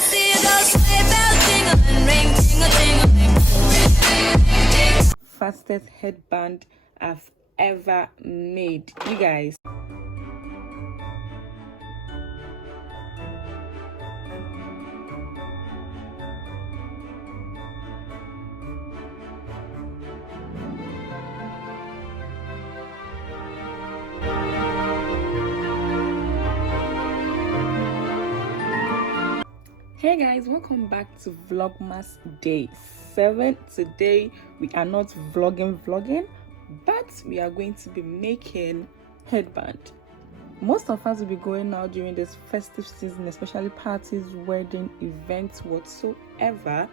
see those sleigh bells jingling, ring, ting-a-ting-a-ling. Fastest headband I've ever made, you guys. Hey guys, welcome back to Vlogmas day 7. Today we are not vlogging, but we are going to be making headband. Most of us will be going out during this festive season, especially parties, wedding, events, whatsoever,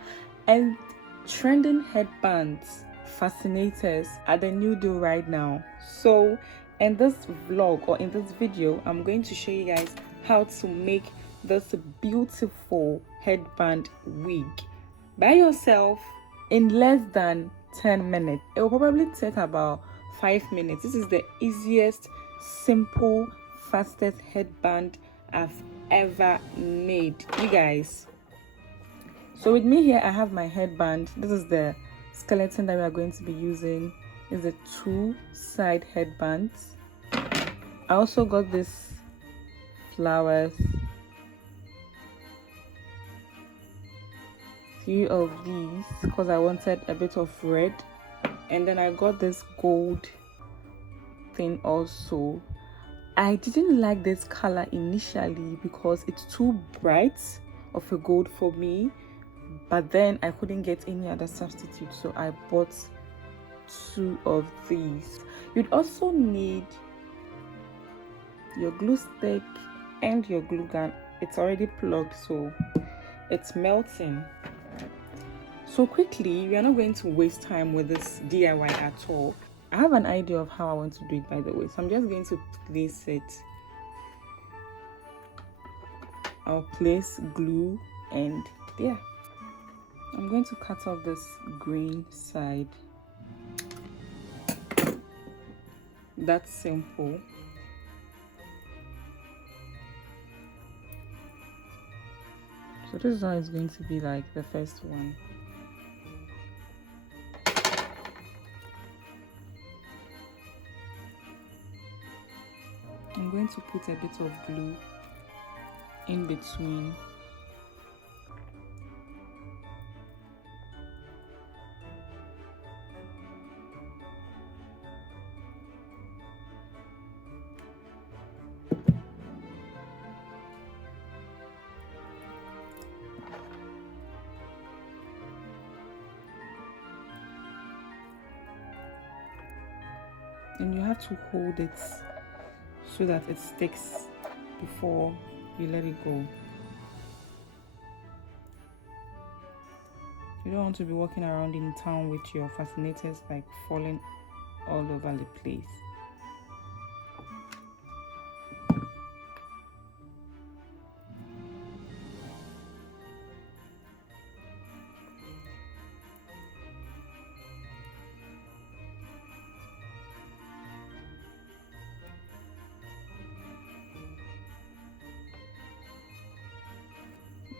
and trending headbands, fascinators are the new deal right now. So in this vlog, or in this video, I'm going to show you guys how to make this beautiful headband wig by yourself in less than 10 minutes. It will probably take about 5 minutes. This is the easiest, simple, fastest headband I've ever made, you guys. So with me here, I have my headband. This is the skeleton that we are going to be using. It's a 2-side headband. I also got this flowers, few of these because I wanted a bit of red, and then I got this gold thing also. I didn't like this color initially because it's too bright of a gold for me, but then I couldn't get any other substitute, so I bought 2 of these. You'd also need your glue stick and your glue gun. It's already plugged, so it's melting. So quickly, we are not going to waste time with this DIY at all. I have an idea of how I want to do it, by the way, so I'm just going to place it. I'll place glue, and yeah, I'm going to cut off this green side. That's simple. So this is how it's going to be like, the first one. I'm going to put a bit of glue in between. And you have to hold it so that it sticks before you let it go. You don't want to be walking around in town with your fascinators like falling all over the place.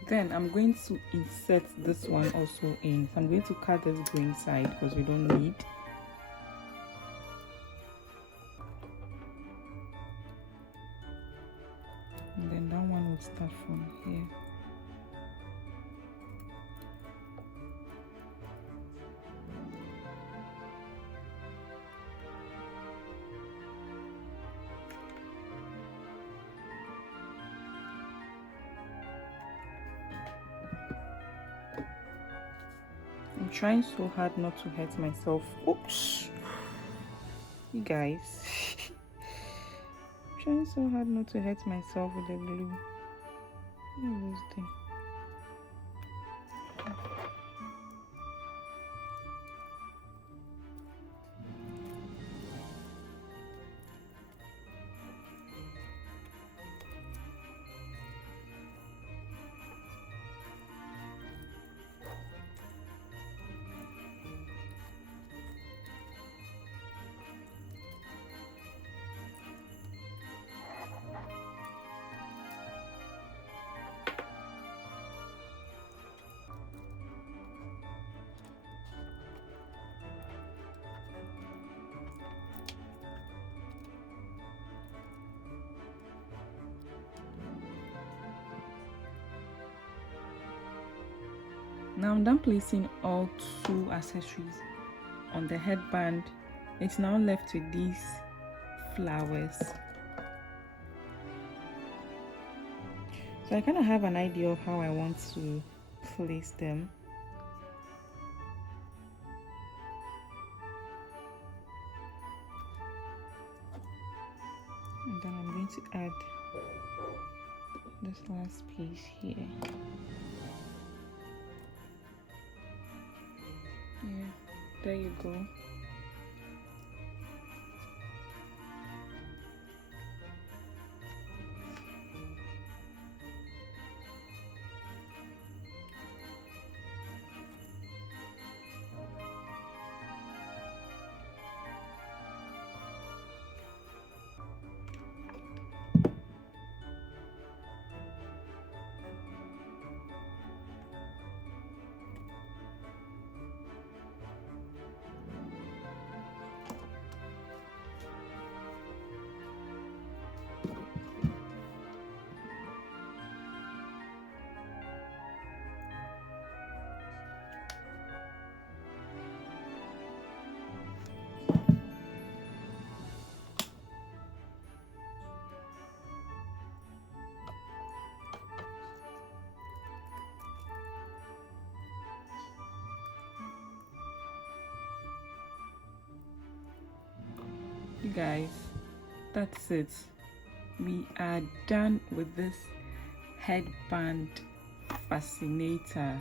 Then I'm going to insert this one also in. So I'm going to cut this green side because we don't need. And then that one will start from here. I'm trying so hard not to hurt myself. Oops, you guys. I'm trying so hard not to hurt myself with the glue. Where is this? Now I'm done placing all 2 accessories on the headband. It's now left with these flowers. So I kind of have an idea of how I want to place them. And then I'm going to add this last piece here. Yeah, there you go. You guys, that's it. We are done with this headband fascinator.